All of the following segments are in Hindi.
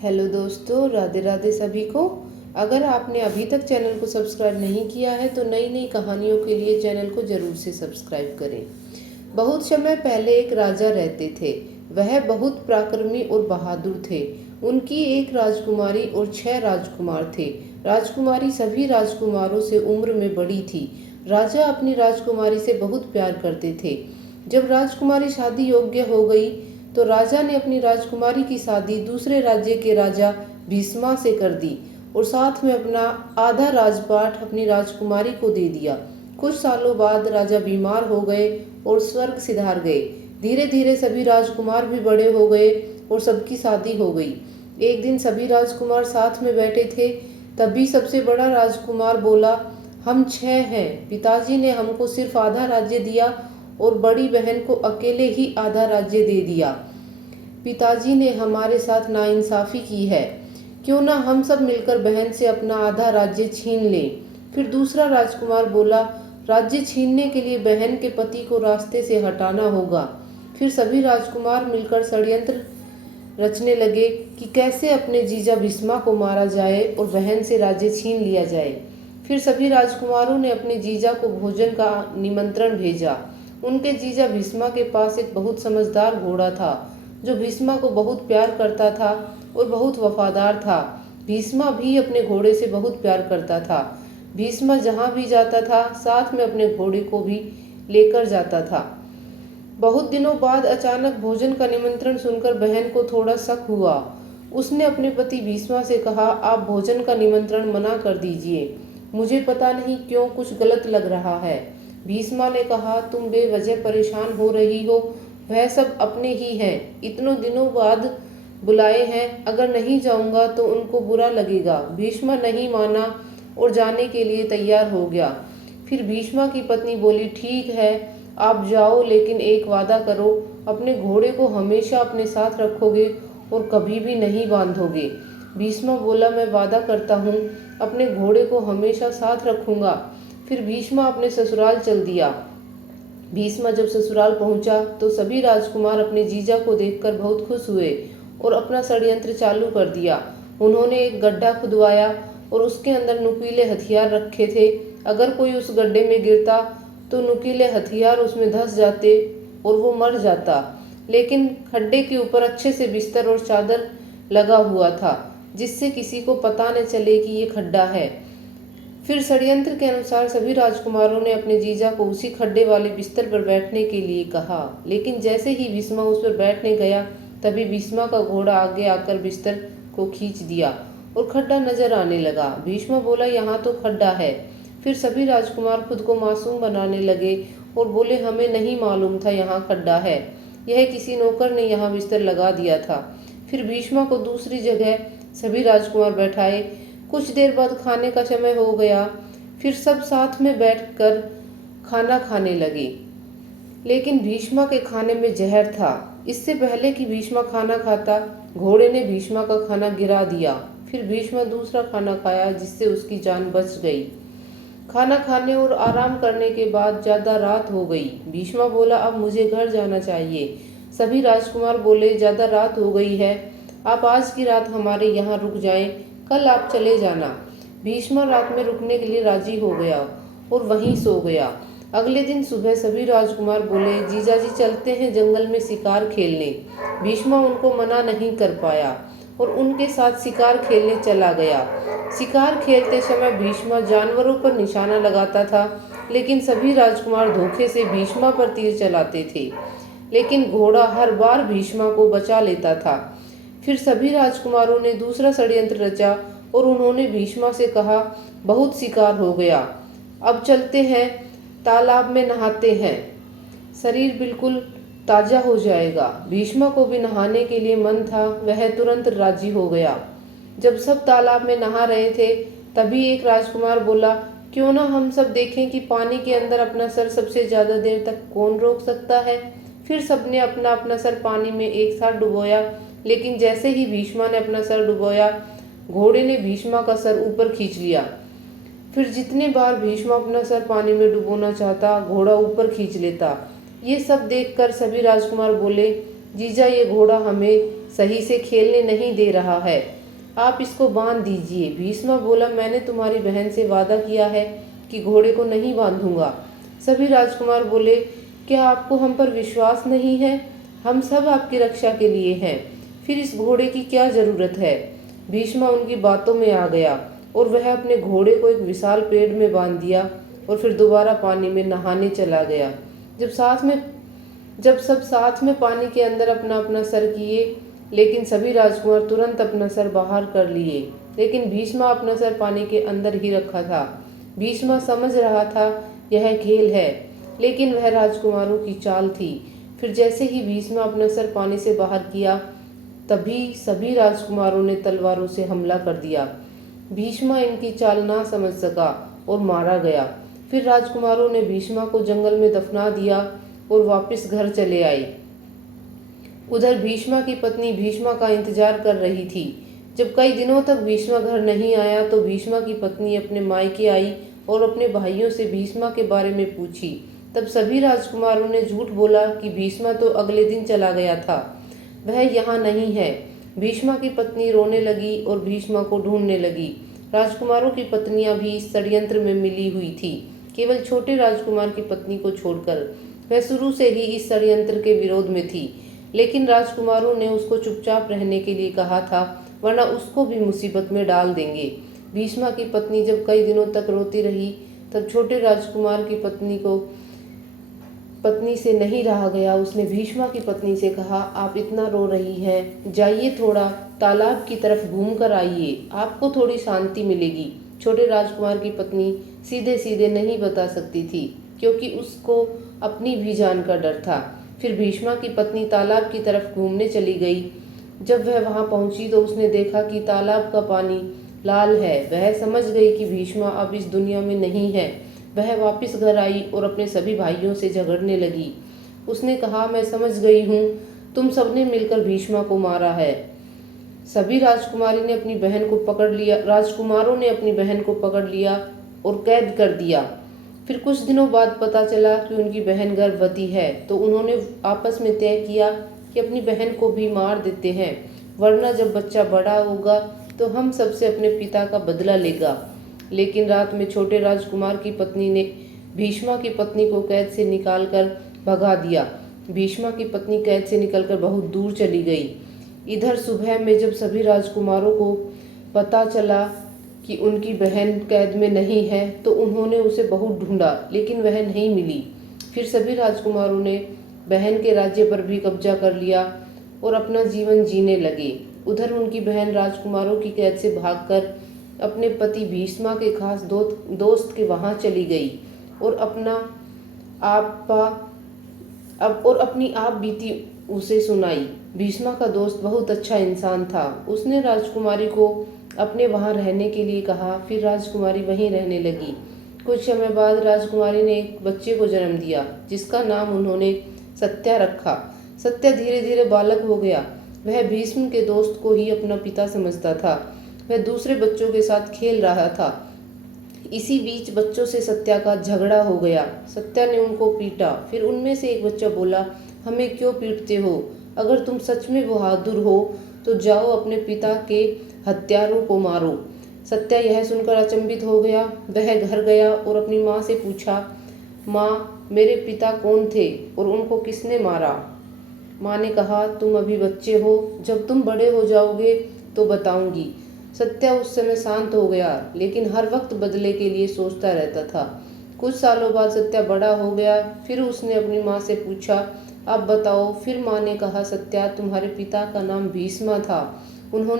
हेलो दोस्तों, राधे राधे सभी को। अगर आपने अभी तक चैनल को सब्सक्राइब नहीं किया है तो नई नई कहानियों के लिए चैनल को ज़रूर से सब्सक्राइब करें। बहुत समय पहले एक राजा रहते थे। वह बहुत पराक्रमी और बहादुर थे। उनकी एक राजकुमारी और 6 राजकुमार थे। राजकुमारी सभी राजकुमारों से उम्र में बड़ी थी। राजा अपनी राजकुमारी से बहुत प्यार करते थे। जब राजकुमारी शादी योग्य हो गई तो राजा ने अपनी राजकुमारी की शादी दूसरे राज्य के राजा भीष्मा से कर दी और साथ में अपना आधा राजपाट अपनी राजकुमारी को दे दिया। कुछ सालों बाद राजा बीमार हो गए और स्वर्ग सिधार गए। धीरे धीरे सभी राजकुमार भी बड़े हो गए और सबकी शादी हो गई। एक दिन सभी राजकुमार साथ में बैठे थे। तभी सबसे बड़ा राजकुमार बोला, हम 6 हैं। पिताजी ने हमको सिर्फ आधा राज्य दिया और बड़ी बहन को अकेले ही आधा राज्य दे दिया। पिताजी ने हमारे साथ नाइंसाफी की है। क्यों ना हम सब मिलकर बहन से अपना आधा राज्य छीन लें। फिर दूसरा राजकुमार बोला, राज्य छीनने के लिए बहन के पति को रास्ते से हटाना होगा। फिर सभी राजकुमार मिलकर षड्यंत्र रचने लगे कि कैसे अपने जीजा भीष्मा को मारा जाए और बहन से राज्य छीन लिया जाए। फिर सभी राजकुमारों ने अपने जीजा को भोजन का निमंत्रण भेजा। उनके जीजा भीष्मा के पास एक बहुत समझदार घोड़ा था जो भीष्मा को बहुत प्यार करता था और बहुत वफादार था। भीष्मा भी अपने घोड़े से बहुत प्यार करता था। भीष्मा जहाँ भी जाता था साथ में अपने घोड़े को भी लेकर जाता था। बहुत दिनों बाद अचानक भोजन का निमंत्रण सुनकर बहन को थोड़ा शक हुआ। उसने अपने पति भीष्मा से कहा, आप भोजन का निमंत्रण मना कर दीजिए। मुझे पता नहीं क्यों कुछ गलत लग रहा है। भीष्मा ने कहा, तुम बेवजह परेशान हो रही हो। वह सब अपने ही हैं, इतनों दिनों बाद बुलाए हैं। अगर नहीं जाऊंगा तो उनको बुरा लगेगा। भीष्मा नहीं माना और जाने के लिए तैयार हो गया। फिर भीष्मा की पत्नी बोली, ठीक है आप जाओ, लेकिन एक वादा करो, अपने घोड़े को हमेशा अपने साथ रखोगे और कभी भी नहीं बांधोगे। भीष्मा बोला, मैं वादा करता हूँ, अपने घोड़े को हमेशा साथ रखूंगा। फिर भीष्मा अपने ससुराल चल दिया। भीष्मा जब ससुराल पहुंचा तो सभी राजकुमार अपने जीजा को देखकर बहुत खुश हुए और अपना षड्यंत्र चालू कर दिया। उन्होंने एक गड्ढा खुदवाया और उसके अंदर नुकीले हथियार रखे थे। अगर कोई उस गड्ढे में गिरता तो नुकीले हथियार उसमें धंस जाते और वो मर जाता। लेकिन खड्डे के ऊपर अच्छे से बिस्तर और चादर लगा हुआ था जिससे किसी को पता न चले कि ये खड्डा है। फिर षड्यंत्र के अनुसार सभी राजकुमारों ने अपने जीजा को उसी खड्डे वाले बिस्तर पर बैठने के लिए कहा। लेकिन जैसे ही भीष्मा उस पर बैठने गया तभी भीष्मा का घोड़ा आगे आकर बिस्तर को खींच दिया और खड्डा नजर आने लगा। भीष्मा बोला, यहाँ तो खड्डा है। फिर सभी राजकुमार खुद को मासूम बनाने लगे और बोले, हमें नहीं मालूम था यहाँ खड्डा है, यह किसी नौकर ने यहाँ बिस्तर लगा दिया था। फिर भीष्मा को दूसरी जगह सभी राजकुमार बैठाए। कुछ देर बाद खाने का समय हो गया। फिर सब साथ में बैठकर खाना खाने लगे। लेकिन भीष्मा के खाने में जहर था। इससे पहले कि भीष्मा खाना खाता, घोड़े ने भीष्मा का खाना गिरा दिया। फिर भीष्मा दूसरा खाना खाया जिससे उसकी जान बच गई। खाना खाने और आराम करने के बाद ज्यादा रात हो गई। भीष्मा बोला, अब मुझे घर जाना चाहिए। सभी राजकुमार बोले, ज्यादा रात हो गई है, आप आज की रात हमारे यहाँ रुक जाएं, कल आप चले जाना। भीष्मा रात में रुकने के लिए राजी हो गया और वहीं सो गया। अगले दिन सुबह सभी राजकुमार बोले, जीजाजी चलते हैं जंगल में शिकार खेलने। भीष्मा उनको मना नहीं कर पाया और उनके साथ शिकार खेलने चला गया। शिकार खेलते समय भीष्मा जानवरों पर निशाना लगाता था, लेकिन सभी राजकुमार धोखे से भीष्मा पर तीर चलाते थे। लेकिन घोड़ा हर बार भीष्मा को बचा लेता था। फिर सभी राजकुमारों ने दूसरा षड्यंत्र रचा और उन्होंने भीष्मा से कहा, बहुत शिकार हो गया, अब चलते हैं तालाब में नहाते हैं, शरीर बिल्कुल ताजा हो जाएगा। भीष्मा को भी नहाने के लिए मन था, वह तुरंत राजी हो गया। जब सब तालाब में नहा रहे थे तभी एक राजकुमार बोला, क्यों ना हम सब देखें कि पानी के अंदर अपना सर सबसे ज्यादा देर तक कौन रोक सकता है। फिर सबने अपना अपना सर पानी में एक साथ डुबोया। लेकिन जैसे ही भीष्मा ने अपना सर डुबोया, घोड़े ने भीष्मा का सर ऊपर खींच लिया। फिर जितने बार भीष्मा अपना सर पानी में डुबोना चाहता, घोड़ा ऊपर खींच लेता। ये सब देखकर सभी राजकुमार बोले, जीजा ये घोड़ा हमें सही से खेलने नहीं दे रहा है, आप इसको बांध दीजिए। भीष्म बोला, मैंने तुम्हारी बहन से वादा किया है कि घोड़े को नहीं बांधूंगा। सभी राजकुमार बोले, क्या आपको हम पर विश्वास नहीं है? हम सब आपकी रक्षा के लिए हैं, फिर इस घोड़े की क्या जरूरत है? भीष्म उनकी बातों में आ गया और वह अपने घोड़े को एक विशाल पेड़ में बांध दिया और फिर दोबारा पानी में नहाने चला गया। जब सब साथ में पानी के अंदर अपना अपना सर किए, लेकिन सभी राजकुमार तुरंत अपना सर बाहर कर लिए, लेकिन भीष्म अपना सर पानी के अंदर ही रखा था। भीष्म समझ रहा था यह खेल है, लेकिन वह राजकुमारों की चाल थी। फिर जैसे ही भीष्म अपना सर पानी से बाहर किया, तभी सभी राजकुमारों ने तलवारों से हमला कर दिया। भीष्म इनकी चाल ना समझ सका और मारा गया। फिर राजकुमारों ने भीष्म को जंगल में दफना दिया और वापस घर चले आए। उधर भीष्म की पत्नी भीष्म का इंतजार कर रही थी। जब कई दिनों तक भीष्म घर नहीं आया तो भीष्म की पत्नी अपने मायके आई और अपने भाइयों से भीष्म के बारे में पूछी। तब सभी राजकुमारों ने झूठ बोला कि भीष्म तो अगले दिन चला गया था, वह यहाँ नहीं है। भीष्म की पत्नी रोने लगी और भीष्म को ढूंढने लगी। राजकुमारों की पत्नियां भी इस षड्यंत्र में मिली हुई थी, केवल छोटे राजकुमार की पत्नी को छोड़कर। वह शुरू से ही इस षड्यंत्र के विरोध में थी, लेकिन राजकुमारों ने उसको चुपचाप रहने के लिए कहा था, वरना उसको भी मुसीबत में डाल देंगे। भीष्म की पत्नी जब कई दिनों तक रोती रही, तब छोटे राजकुमार की पत्नी से नहीं रहा गया। उसने भीष्म की पत्नी से कहा, आप इतना रो रही हैं, जाइए थोड़ा तालाब की तरफ घूम कर आइए, आपको थोड़ी शांति मिलेगी। छोटे राजकुमार की पत्नी सीधे सीधे नहीं बता सकती थी, क्योंकि उसको अपनी भी जान का डर था। फिर भीष्म की पत्नी तालाब की तरफ घूमने चली गई। जब वह वहां पहुंची तो उसने देखा कि तालाब का पानी लाल है। वह समझ गई कि भीष्म अब इस दुनिया में नहीं है। वह वापस घर आई और अपने सभी भाइयों से झगड़ने लगी। उसने कहा, मैं समझ गई हूँ, तुम सबने मिलकर भीष्म को मारा है। सभी राजकुमारों ने अपनी बहन को पकड़ लिया और कैद कर दिया। फिर कुछ दिनों बाद पता चला कि उनकी बहन गर्भवती है, तो उन्होंने आपस में तय किया कि अपनी बहन को भी मार देते हैं, वरना जब बच्चा बड़ा होगा तो हम सबसे अपने पिता का बदला लेगा। लेकिन रात में छोटे राजकुमार की पत्नी ने भीष्म की पत्नी को कैद से निकालकर भगा दिया। भीष्म की पत्नी कैद से निकलकर बहुत दूर चली गई। इधर सुबह में जब सभी राजकुमारों को पता चला कि उनकी बहन कैद में नहीं है, तो उन्होंने उसे बहुत ढूंढा, लेकिन वह नहीं मिली। फिर सभी राजकुमारों ने बहन के राज्य पर भी कब्जा कर लिया और अपना जीवन जीने लगे। उधर उनकी बहन राजकुमारों की कैद से भागकर अपने पति भीष्म के खास दोस्त के वहां चली गई और अपनी आप बीती उसे सुनाई। भीष्म का दोस्त बहुत अच्छा इंसान था। उसने राजकुमारी को अपने वहां रहने के लिए कहा। फिर राजकुमारी वहीं रहने लगी। कुछ समय बाद राजकुमारी ने एक बच्चे को जन्म दिया, जिसका नाम उन्होंने सत्या रखा। सत्या धीरे धीरे बालक हो गया। वह भीष्म के दोस्त को ही अपना पिता समझता था। वह दूसरे बच्चों के साथ खेल रहा था। इसी बीच बच्चों से सत्या का झगड़ा हो गया। सत्या ने उनको पीटा। फिर उनमें से एक बच्चा बोला, हमें क्यों पीटते हो? अगर तुम सच में बहादुर हो तो जाओ अपने पिता के हत्यारों को मारो। सत्या यह सुनकर अचंभित हो गया। वह घर गया और अपनी माँ से पूछा, माँ, मेरे पिता कौन थे और उनको किसने मारा? माँ ने कहा, तुम अभी बच्चे हो, जब तुम बड़े हो जाओगे तो बताऊंगी। सत्या उस समय शांत हो गया, लेकिन हर वक्त बदले के लिए सोचता रहता था। कुछ सालों बाद सत्या बड़ा हो गया। फिर उसने अपनी माँ से पूछा, अब बताओ। फिर माँ ने कहा, सत्या, तुम्हारे पिता का नाम भीष्म था। उनको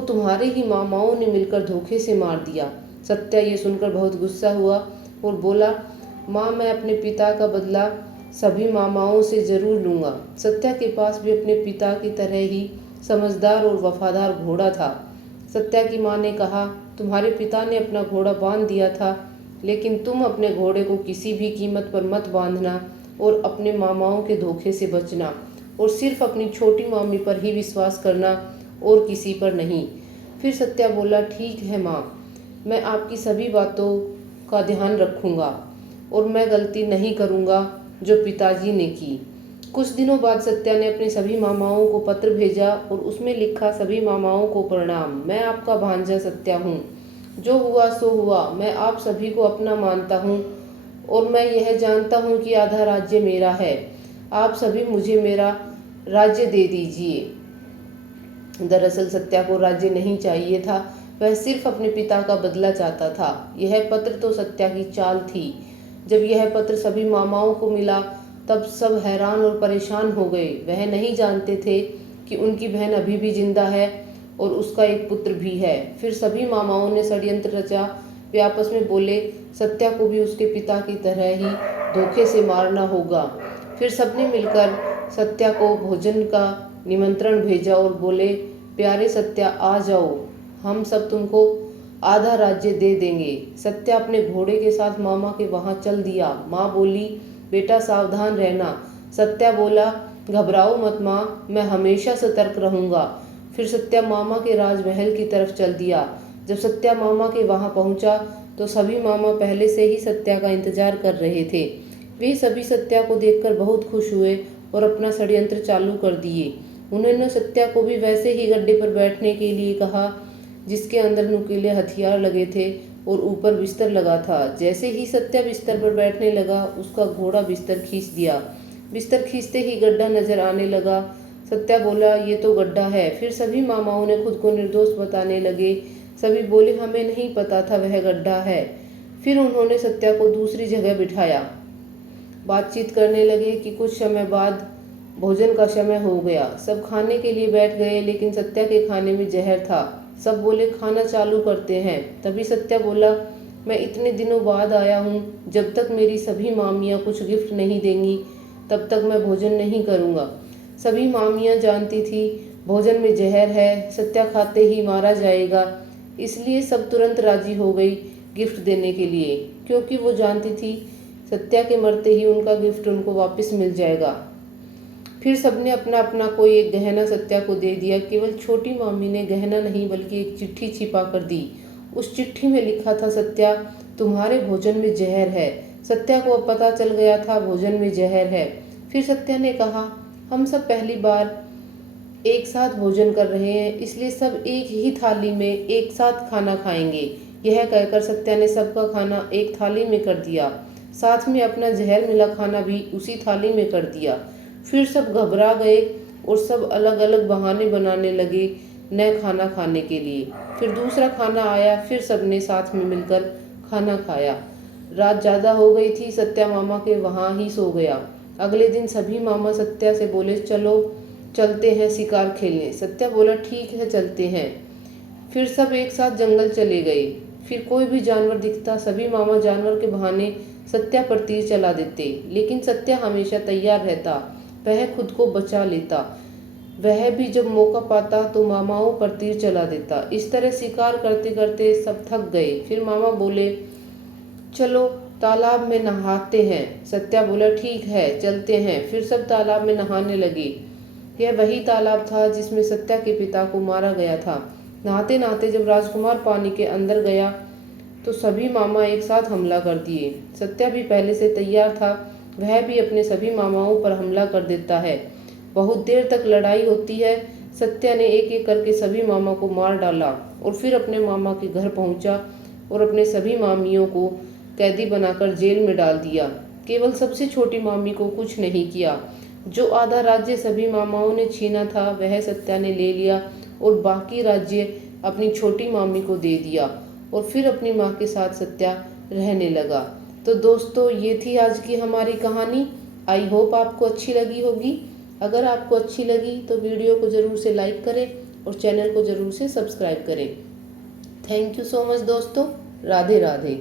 तुम्हारे ही मामाओं ने मिलकर धोखे से मार दिया। सत्या ये सुनकर बहुत गुस्सा हुआ और बोला, माँ, मैं अपने पिता का बदला सभी मामाओं से जरूर लूंगा। सत्या के पास भी अपने पिता की तरह ही समझदार और वफादार घोड़ा था। सत्या की माँ ने कहा, तुम्हारे पिता ने अपना घोड़ा बांध दिया था, लेकिन तुम अपने घोड़े को किसी भी कीमत पर मत बांधना और अपने मामाओं के धोखे से बचना और सिर्फ अपनी छोटी मामी पर ही विश्वास करना और किसी पर नहीं। फिर सत्या बोला, ठीक है माँ, मैं आपकी सभी बातों का ध्यान रखूंगा और मैं गलती नहीं करूंगा जो पिताजी ने की। कुछ दिनों बाद सत्या ने अपनी सभी मामाओं को पत्र भेजा और उसमें लिखा, सभी मामाओं को प्रणाम, मैं आपका भांजा सत्या हूँ। जो हुआ सो हुआ, मैं आप सभी को अपना मानता हूँ और मैं यह जानता हूँ कि आधा राज्य मेरा है। आप सभी मुझे मेरा राज्य दे दीजिए। दरअसल सत्या को राज्य नहीं चाहिए था, वह सिर्फ अपने पिता का बदला चाहता था। यह पत्र तो सत्या की चाल थी। जब यह पत्र सभी मामाओं को मिला तब सब हैरान और परेशान हो गए। वह नहीं जानते थे कि उनकी बहन अभी भी जिंदा है और उसका एक पुत्र भी है। फिर सभी मामाओं ने षड्यंत्र रचा। वे आपस में बोले, सत्या को भी उसके पिता की तरह ही धोखे से मारना होगा। फिर सबने मिलकर सत्या को भोजन का निमंत्रण भेजा और बोले, प्यारे सत्या आ जाओ, हम सब तुमको आधा राज्य दे देंगे। सत्या अपने घोड़े के साथ मामा के वहाँ चल दिया। माँ बोली, बेटा सावधान रहना। सत्या बोला, घबराओ मत माँ, मैं हमेशा सतर्क रहूँगा। फिर सत्या मामा के राजमहल की तरफ चल दिया। जब सत्या मामा के वहाँ पहुँचा तो सभी मामा पहले से ही सत्या का इंतजार कर रहे थे। वे सभी सत्या को देखकर बहुत खुश हुए और अपना षड्यंत्र चालू कर दिए। उन्होंने सत्या को भी वैसे ही गड्ढे पर बैठने के लिए कहा जिसके अंदर नुकीले हथियार लगे थे और ऊपर बिस्तर लगा था। जैसे ही सत्या बिस्तर पर बैठने लगा, उसका घोड़ा बिस्तर खींच दिया। बिस्तर खींचते ही गड्ढा नजर आने लगा। सत्या बोला, ये तो गड्ढा है। फिर सभी मामाओं ने खुद को निर्दोष बताने लगे। सभी बोले, हमें नहीं पता था वह गड्ढा है। फिर उन्होंने सत्या को दूसरी जगह बिठाया। बातचीत करने लगे कि कुछ समय बाद भोजन का समय हो गया। सब खाने के लिए बैठ गए, लेकिन सत्या के खाने में जहर था। सब बोले, खाना चालू करते हैं। तभी सत्या बोला, मैं इतने दिनों बाद आया हूँ, जब तक मेरी सभी मामियाँ कुछ गिफ्ट नहीं देंगी तब तक मैं भोजन नहीं करूँगा। सभी मामियाँ जानती थी भोजन में जहर है, सत्या खाते ही मारा जाएगा, इसलिए सब तुरंत राजी हो गई गिफ्ट देने के लिए, क्योंकि वो जानती थी सत्या के मरते ही उनका गिफ्ट उनको वापस मिल जाएगा। फिर सबने अपना अपना कोई एक गहना सत्या को दे दिया। केवल छोटी मामी ने गहना नहीं बल्कि एक चिट्ठी छिपा कर दी। उस चिट्ठी में लिखा था, सत्या तुम्हारे भोजन में जहर है। सत्या को अब पता चल गया था भोजन में जहर है। फिर सत्या ने कहा, हम सब पहली बार एक साथ भोजन कर रहे हैं, इसलिए सब एक ही थाली में एक साथ खाना खाएंगे। यह कहकर सत्या ने सबका खाना एक थाली में कर दिया, साथ में अपना जहर मिला खाना भी उसी थाली में कर दिया। फिर सब घबरा गए और सब अलग अलग बहाने बनाने लगे नए खाना खाने के लिए। फिर दूसरा खाना आया, फिर सबने साथ में मिलकर खाना खाया। रात ज़्यादा हो गई थी, सत्या मामा के वहाँ ही सो गया। अगले दिन सभी मामा सत्या से बोले, चलो चलते हैं शिकार खेलने। सत्या बोला, ठीक है चलते हैं। फिर सब एक साथ जंगल चले गए। फिर कोई भी जानवर दिखता, सभी मामा जानवर के बहाने सत्या पर तीर चला देते, लेकिन सत्या हमेशा तैयार रहता, वह खुद को बचा लेता। वह भी जब मौका पाता तो मामाओं पर तीर चला देता। इस तरह शिकार करते करते सब थक गए। फिर मामा बोले, चलो तालाब में नहाते हैं। सत्या बोला, ठीक है चलते हैं। फिर सब तालाब में नहाने लगे। यह वही तालाब था जिसमें सत्या के पिता को मारा गया था। नहाते नहाते जब राजकुमार पानी के अंदर गया तो सभी मामा एक साथ हमला कर दिए। सत्या भी पहले से तैयार था, वह भी अपने सभी मामाओं पर हमला कर देता है। बहुत देर तक लड़ाई होती है। सत्या ने एक एक करके सभी मामा को मार डाला और फिर अपने मामा के घर पहुंचा और अपने सभी मामियों को कैदी बनाकर जेल में डाल दिया। केवल सबसे छोटी मामी को कुछ नहीं किया। जो आधा राज्य सभी मामाओं ने छीना था वह सत्या ने ले लिया और बाकी राज्य अपनी छोटी मामी को दे दिया और फिर अपनी माँ के साथ सत्या रहने लगा। तो दोस्तों, ये थी आज की हमारी कहानी। आई होप आपको अच्छी लगी होगी। अगर आपको अच्छी लगी तो वीडियो को ज़रूर से लाइक करें और चैनल को ज़रूर से सब्सक्राइब करें। थैंक यू सो मच दोस्तों। राधे राधे।